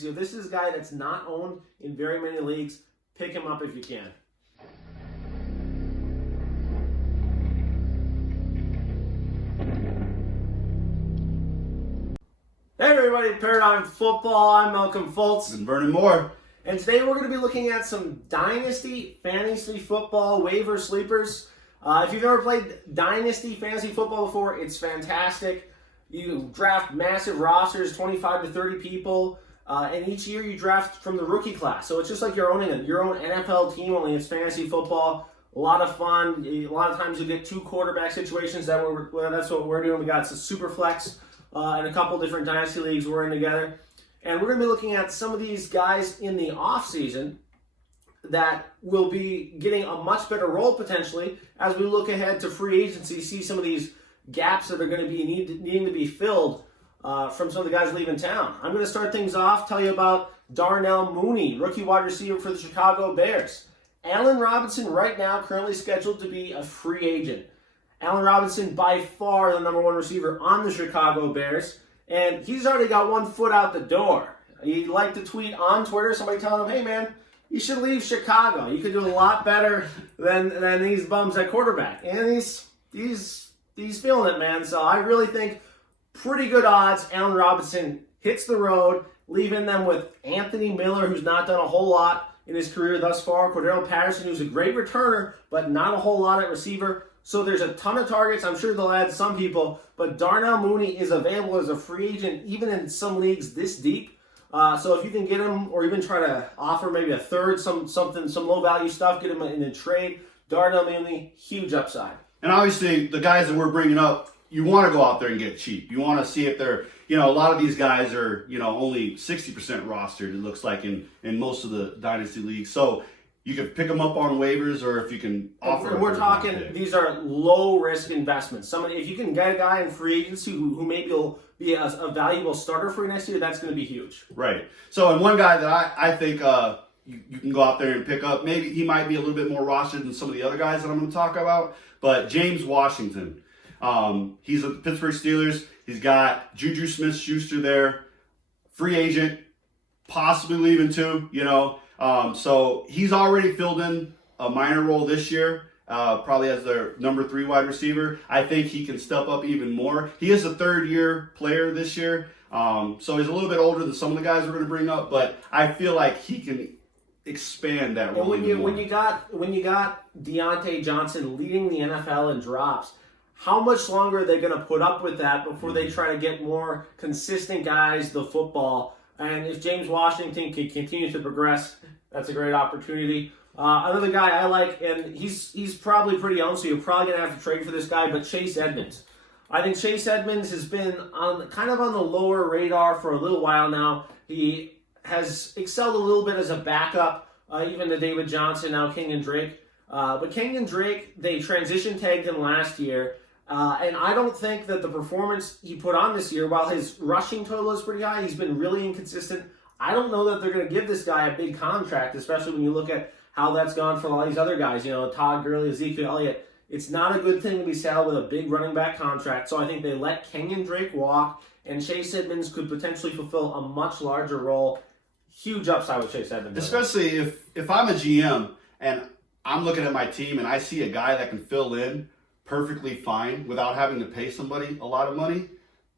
So this is a guy that's not owned in very many leagues. Pick him up if you can. Hey everybody, Paradigm Football. I'm Malcolm Fultz. And Vernon Moore. And today we're going to be looking at some Dynasty Fantasy Football waiver sleepers. If you've ever played Dynasty Fantasy Football before, it's fantastic. You draft massive rosters, 25 to 30 people, and each year you draft from the rookie class. So it's just like you're owning your own NFL team, only it's fantasy football. A lot of fun. A lot of times you get two quarterback situations. That's what we're doing. We got some super flex and a couple different Dynasty leagues we're in together. And we're going to be looking at some of these guys in the offseason that will be getting a much better role potentially as we look ahead to free agency, see some of these gaps that are going to be needing to be filled from some of the guys leaving town. I'm going to start things off, tell you about Darnell Mooney, rookie wide receiver for the Chicago Bears. Allen Robinson right now currently scheduled to be a free agent. Allen Robinson by far the number one receiver on the Chicago Bears, and he's already got one foot out the door. He liked to tweet on Twitter, somebody telling him, hey man, you should leave Chicago. You could do a lot better than these bums at quarterback. And he's feeling it, man. So I really think pretty good odds Allen Robinson hits the road, leaving them with Anthony Miller, who's not done a whole lot in his career thus far, Cordero Patterson, who's a great returner, but not a whole lot at receiver. So there's a ton of targets. I'm sure they'll add some people, but Darnell Mooney is available as a free agent, even in some leagues this deep. So if you can get him, or even try to offer maybe a third, some low value stuff, get him in a trade. Darnell Mooney, huge upside. And obviously, the guys that we're bringing up, you want to go out there and get cheap. You want to see if they're, a lot of these guys are, only 60% rostered, it looks like, in most of the Dynasty leagues. So you can pick them up on waivers, or if you can offer. And we're talking, these are low risk investments. If you can get a guy in free agency who maybe will be a valuable starter for you next year, that's going to be huge. Right. So, and one guy that I think you can go out there and pick up, maybe he might be a little bit more rostered than some of the other guys that I'm going to talk about, but James Washington. He's with the Pittsburgh Steelers. He's got Juju Smith-Schuster there, free agent, possibly leaving too, So he's already filled in a minor role this year, probably as their number 3 wide receiver. I think he can step up even more. He is a third-year player this year, so he's a little bit older than some of the guys we're going to bring up, but I feel like he can expand that role. When you got Deontay Johnson leading the NFL in drops, how much longer are they going to put up with that before they try to get more consistent guys the football? And if James Washington can continue to progress, that's a great opportunity. Another guy I like, and he's probably pretty owned, so you're probably going to have to trade for this guy, but Chase Edmonds. I think Chase Edmonds has been kind of on the lower radar for a little while now. He has excelled a little bit as a backup, even to David Johnson, now Kenyon Drake. But Kenyon Drake, they transition tagged him last year. And I don't think that the performance he put on this year, while his rushing total is pretty high, he's been really inconsistent. I don't know that they're going to give this guy a big contract, especially when you look at how that's gone for a lot of these other guys. Todd Gurley, Ezekiel Elliott. It's not a good thing to be saddled with a big running back contract. So I think they let Kenyon Drake walk, and Chase Edmonds could potentially fulfill a much larger role. Huge upside with Chase Edmonds. Especially if I'm a GM and I'm looking at my team and I see a guy that can fill in perfectly fine without having to pay somebody a lot of money,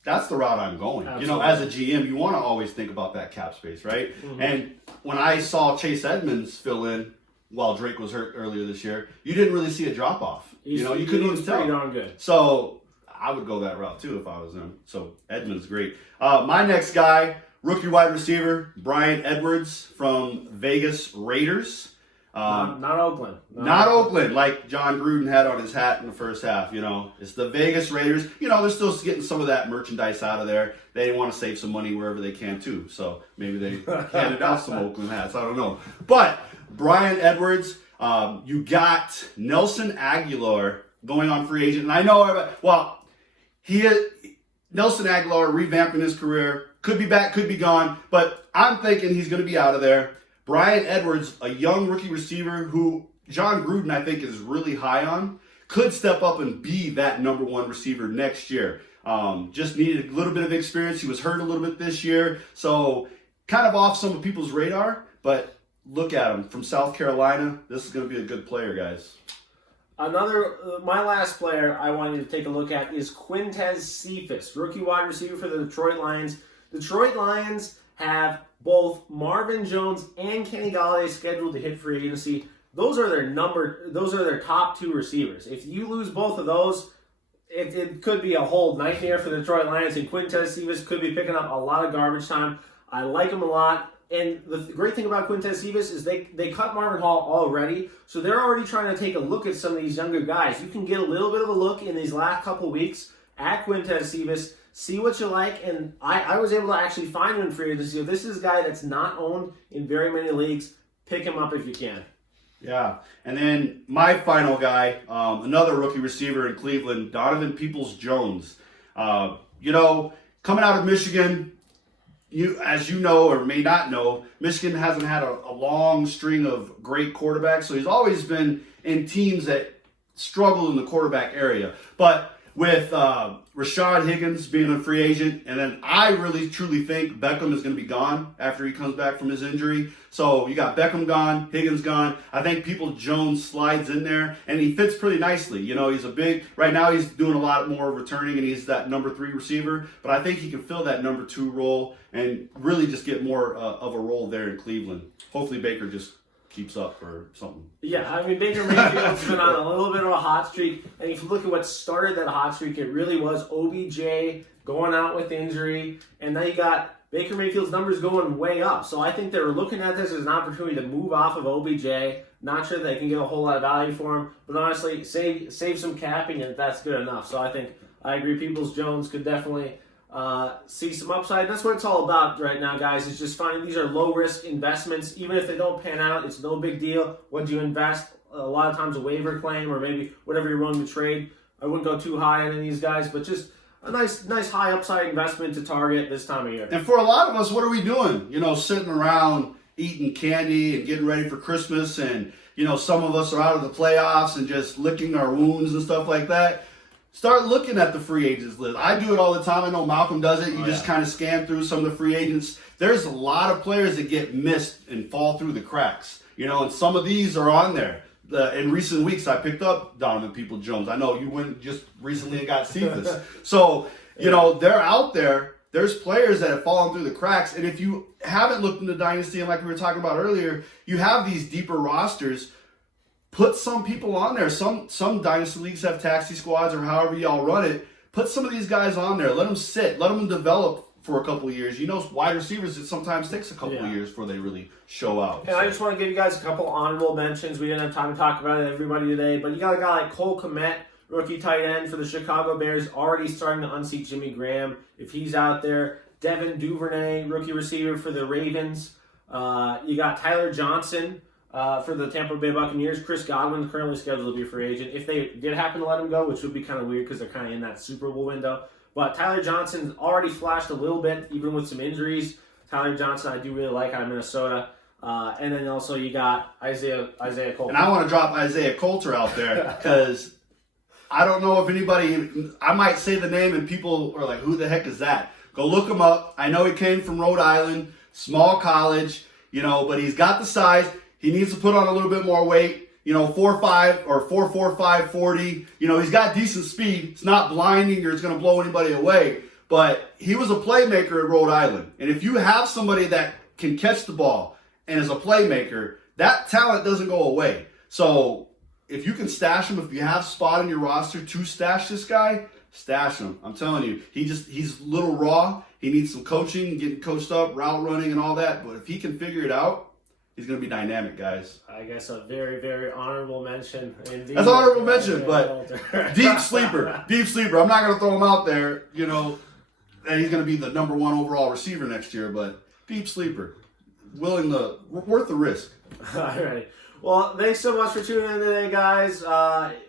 that's the route I'm going. Absolutely. As a GM, you want to always think about that cap space, right? Mm-hmm. And when I saw Chase Edmonds fill in while Drake was hurt earlier this year, you didn't really see a drop off. You couldn't even tell. Pretty darn good. So I would go that route too if I was him. So Edmonds, great. My next guy, rookie wide receiver, Bryan Edwards from Vegas Raiders. Not Oakland. Not Oakland, like John Gruden had on his hat in the first half. It's the Vegas Raiders. They're still getting some of that merchandise out of there. They want to save some money wherever they can too. So maybe they handed out some Oakland hats. I don't know. But Bryan Edwards, you got Nelson Aguilar going on free agent. And I know, Nelson Aguilar revamping his career. Could be back, could be gone. But I'm thinking he's going to be out of there. Bryan Edwards, a young rookie receiver who John Gruden, I think, is really high on, could step up and be that number 1 receiver next year. Just needed a little bit of experience. He was hurt a little bit this year. So kind of off some of people's radar, but look at him from South Carolina. This is going to be a good player, guys. My last player I want you to take a look at is Quintez Cephas, rookie wide receiver for the Detroit Lions. Detroit Lions have both Marvin Jones and Kenny Golladay scheduled to hit free agency. Those are their top 2 receivers. If you lose both of those, it could be a whole nightmare for the Detroit Lions, and Quintez Cephas could be picking up a lot of garbage time. I like him a lot. And the great thing about Quintez Cephas is they cut Marvin Hall already, so they're already trying to take a look at some of these younger guys. You can get a little bit of a look in these last couple weeks at Quintez Cephas, see what you like, and I was able to actually find him in free agency. So this is a guy that's not owned in very many leagues. Pick him up if you can. Yeah, and then my final guy, another rookie receiver in Cleveland, Donovan Peoples-Jones. Coming out of Michigan, as you know or may not know, Michigan hasn't had a long string of great quarterbacks, so he's always been in teams that struggle in the quarterback area. But with Rashad Higgins being a free agent, and then I really truly think Beckham is going to be gone after he comes back from his injury. So you got Beckham gone, Higgins gone. I think Peoples-Jones slides in there, and he fits pretty nicely. Right now he's doing a lot more returning, and he's that number 3 receiver. But I think he can fill that number 2 role and really just get more of a role there in Cleveland. Hopefully Baker just keeps up or something. Yeah, I mean, Baker Mayfield's been on a little bit of a hot streak, and if you look at what started that hot streak, it really was OBJ going out with injury, and then you got Baker Mayfield's numbers going way up. So I think they were looking at this as an opportunity to move off of OBJ. Not sure they can get a whole lot of value for him, but honestly, save some capping, and that's good enough. So I agree, Peoples-Jones could definitely see some upside. That's what it's all about right now, guys. It's just finding these are low-risk investments. Even if they don't pan out, it's no big deal. Once you invest, a lot of times a waiver claim or maybe whatever you're willing to trade. I wouldn't go too high on any of these guys, but just a nice high upside investment to target this time of year. And for a lot of us, what are we doing? Sitting around eating candy and getting ready for Christmas, and some of us are out of the playoffs and just licking our wounds and stuff like that. Start looking at the free agents list. I do it all the time. I know Malcolm does it. You just kind of scan through some of the free agents. There's a lot of players that get missed and fall through the cracks. And some of these are on there. In recent weeks, I picked up Donovan Peoples-Jones. I know you went just recently and got Cephas. So, they're out there. There's players that have fallen through the cracks. And if you haven't looked into Dynasty, and like we were talking about earlier, you have these deeper rosters. Put some people on there. Some Dynasty leagues have taxi squads or however y'all run it. Put some of these guys on there. Let them sit. Let them develop for a couple of years. Wide receivers, it sometimes takes a couple of years before they really show out. And I just want to give you guys a couple honorable mentions. We didn't have time to talk about everybody today, but you got a guy like Cole Kmet, rookie tight end for the Chicago Bears, already starting to unseat Jimmy Graham if he's out there. Devin Duvernay, rookie receiver for the Ravens. You got Tyler Johnson for the Tampa Bay Buccaneers. Chris Godwin currently scheduled to be a free agent. If they did happen to let him go, which would be kind of weird because they're kind of in that Super Bowl window. But Tyler Johnson's already flashed a little bit, even with some injuries. Tyler Johnson, I do really like out of Minnesota. And then also you got Isaiah Coulter. And I want to drop Isaiah Coulter out there because I don't know if anybody, I might say the name and people are like, who the heck is that? Go look him up. I know he came from Rhode Island, small college, but he's got the size. He needs to put on a little bit more weight, 4.5 or 4.45 40. He's got decent speed. It's not blinding or it's going to blow anybody away. But he was a playmaker at Rhode Island. And if you have somebody that can catch the ball and is a playmaker, that talent doesn't go away. So if you can stash him, if you have a spot in your roster to stash this guy, stash him. I'm telling you, he's a little raw. He needs some coaching, getting coached up, route running and all that. But if he can figure it out, he's going to be dynamic, guys. I guess a very, very honorable mention. Indeed. That's an honorable mention, but deep sleeper. Deep sleeper. I'm not going to throw him out there, and he's going to be the number 1 overall receiver next year, but deep sleeper. Worth the risk. All right. Well, thanks so much for tuning in today, guys.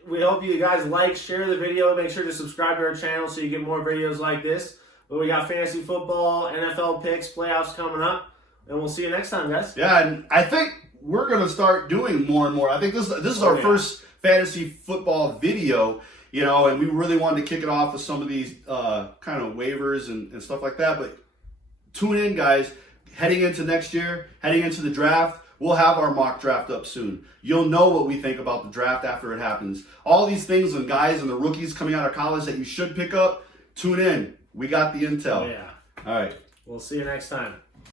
We hope you guys share the video. Make sure to subscribe to our channel so you get more videos like this. But we got fantasy football, NFL picks, playoffs coming up. And we'll see you next time, guys. Yeah, and I think we're going to start doing more and more. I think this is our first fantasy football video, and we really wanted to kick it off with some of these kind of waivers and stuff like that. But tune in, guys. heading into next year, heading into the draft, we'll have our mock draft up soon. You'll know what we think about the draft after it happens. All these things and guys and the rookies coming out of college that you should pick up, tune in. We got the intel. Oh, yeah. All right. We'll see you next time.